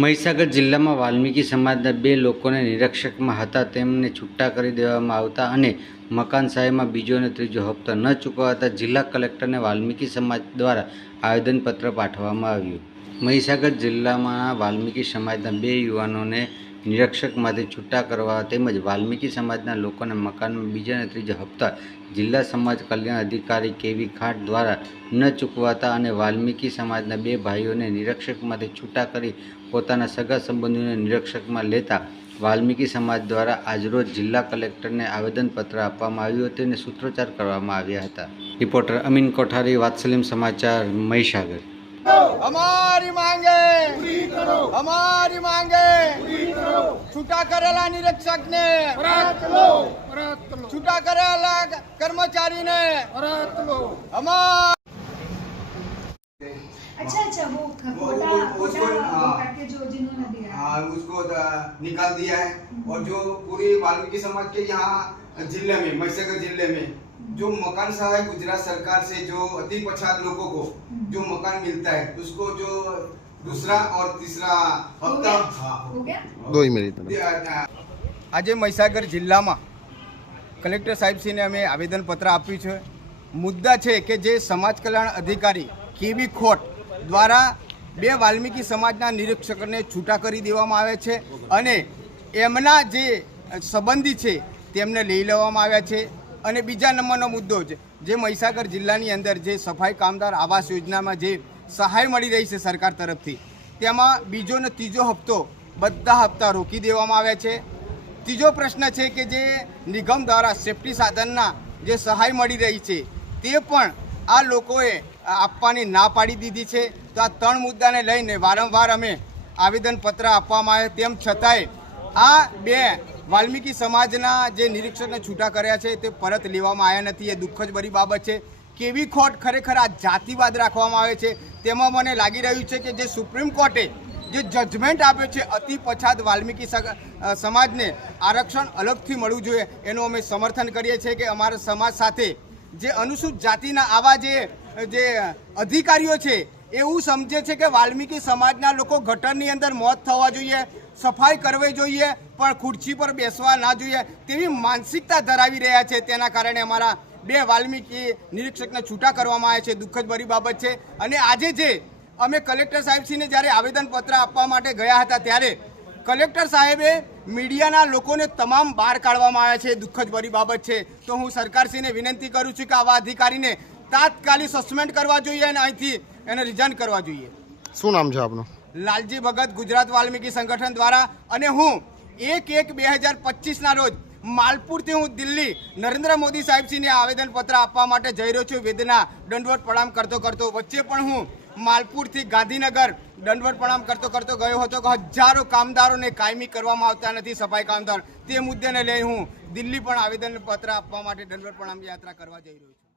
મહીસાગર જિલ્લામાં વાલ્મીકી સમાજના બે લોકોને નિરીક્ષકમાં હતા. તેમને છૂટા કરી દેવામાં આવતા અને મકાન સહાયમાં બીજો અને ત્રીજો હપ્તો ન ચૂકવાતા જિલ્લા કલેક્ટરને વાલ્મીકી સમાજ દ્વારા આવેદનપત્ર પાઠવવામાં આવ્યું. મહીસાગર જિલ્લામાં વાલ્મીકી સમાજના બે યુવાનોને નિરીક્ષકમાંથી છૂટા કરવા તેમજ વાલ્મીકી સમાજના લોકોને મકાનમાં બીજા અને ત્રીજા હપ્તા જિલ્લા સમાજ કલ્યાણ અધિકારી કેવી ખાટ દ્વારા ન ચૂકવાતા અને વાલ્મીકી સમાજના બે ભાઈઓને નિરીક્ષકમાંથી છૂટા કરી પોતાના સગા સંબંધીઓને નિરીક્ષકમાં લેતા વાલ્મીકી સમાજ દ્વારા આજરોજ જિલ્લા કલેક્ટરને આવેદનપત્ર આપવામાં આવ્યું હતું અને સૂત્રોચ્ચાર કરવામાં આવ્યા હતા. રિપોર્ટર અમીન કોઠારી વાત્સલિમ સમાચાર મહીસાગર. અમારી માંગે અમારી માંગે છૂટા કરેલા નિરીક્ષકને છૂટા કરેલા કર્મચારીને અમાર अच्छा अच्छा वो वो- कोटा वो- उसको- कोटा हाँ। काट के जो जिन्होंने दिया हाँ, उसको द- निकाल दिया है और जो पूरी वाल्मीकि समाज के यहाँ जिले में महीसागर जिले में जो मकान सहाय गुजरात सरकार से जो अति पछात लोगों को जो मकान मिलता है उसको जो दूसरा और तीसरा हफ्ता हाँ, हो गया दो ही मिनट दे- આજે મહીસાગર જિલ્લામાં કલેક્ટર સાહેબશ્રીને અમે આવેદનપત્ર આપ્યું છે મુદ્દા છે કે જે સમાજ કલ્યાણ અધિકારી કેવી ખોટ દ્વારા બે વાલ્મીકી સમાજના નિરીક્ષકોને છૂટા કરી દેવામાં આવે છે અને એમના જે સંબંધી છે તેમને લઈ લેવામાં આવ્યા છે. અને બીજા નંબરનો મુદ્દો છે, જે મહીસાગર જિલ્લાની અંદર જે સફાઈ કામદાર આવાસ યોજનામાં જે સહાય મળી રહી છે સરકાર તરફથી, તેમાં બીજો ને ત્રીજો હપ્તો બધા હપ્તા રોકી દેવામાં આવ્યા છે. ત્રીજો પ્રશ્ન છે કે જે નિગમ દ્વારા સેફટી સાધનના જે સહાય મળી રહી છે તે પણ આ લોકોએ આપવાની ના પાડી દીધી છે. તો આ ત્રણ મુદ્દાને લઈને વારંવાર અમે આવેદનપત્ર આપવામાં આવે તેમ છતાંય આ બે વાલ્મીકી સમાજના જે નિરીક્ષકને છૂટા કર્યા છે તે પરત લેવામાં આવ્યા નથી. એ દુઃખ જ ભરી બાબત છે. કેવી ખોટ ખરેખર આ જાતિવાદ રાખવામાં આવે છે તેમાં મને લાગી રહ્યું છે કે જે સુપ્રીમ કોર્ટે જે જજમેન્ટ આપ્યો છે અતિ પછાત વાલ્મીકી સમાજને આરક્ષણ અલગથી મળવું જોઈએ એનું અમે સમર્થન કરીએ છીએ કે અમારા સમાજ સાથે જે અનુસૂચિત જાતિના આવા જે જે અધિકારીઓ છે, એવું સમજે છે કે વાલ્મીકી સમાજના લોકો ગટરની અંદર મોત થવા જોઈએ, સફાઈ કરવી જોઈએ, પણ ખુરશી પર બેસવા ના જોઈએ તેવી માનસિકતા ધરાવી રહ્યા છે. તેના કારણે અમારા બે વાલ્મીકી નિરીક્ષકને છૂટા કરવામાં આવ્યા છે. દુઃખદ ભરી બાબત છે. અને આજે જે અમે કલેક્ટર સાહેબશ્રીને જ્યારે આવેદનપત્ર આપવા માટે ગયા હતા ત્યારે કલેક્ટર સાહેબે મીડિયાના લોકોને તમામ બહાર કાઢવામાં આવ્યા છે. દુઃખદ ભરી બાબત છે. તો હું સરકારશ્રીને વિનંતી કરું છું કે આવા અધિકારીને તાત્કાલિક સસ્પેન્ડ કરવા જોઈએ અને અહીંથી એને રિઝાઇન કરવા જોઈએ. શું નામ છે આપનું? લાલજી ભગત ગુજરાત વાલ્મીકી સંગઠન દ્વારા. અને હું એક એક બે હજાર પચીસના રોજ માલપુરથી હું દિલ્હી નરેન્દ્ર મોદી સાહેબશ્રીને આવેદનપત્ર આપવા માટે જઈ રહ્યો છું. વેદના દંડવત પ્રણામ કરતો કરતો વચ્ચે પણ હું માલપુરથી ગાંધીનગર દંડવત પ્રણામ કરતો કરતો ગયો હતો કે હજારો કામદારોને કાયમી કરવામાં આવતા નથી સફાઈ કામદાર. તે મુદ્દેને લઈ હું દિલ્હી પણ આવેદનપત્ર આપવા માટે દંડવટ પ્રણામ યાત્રા કરવા જઈ રહ્યો છું.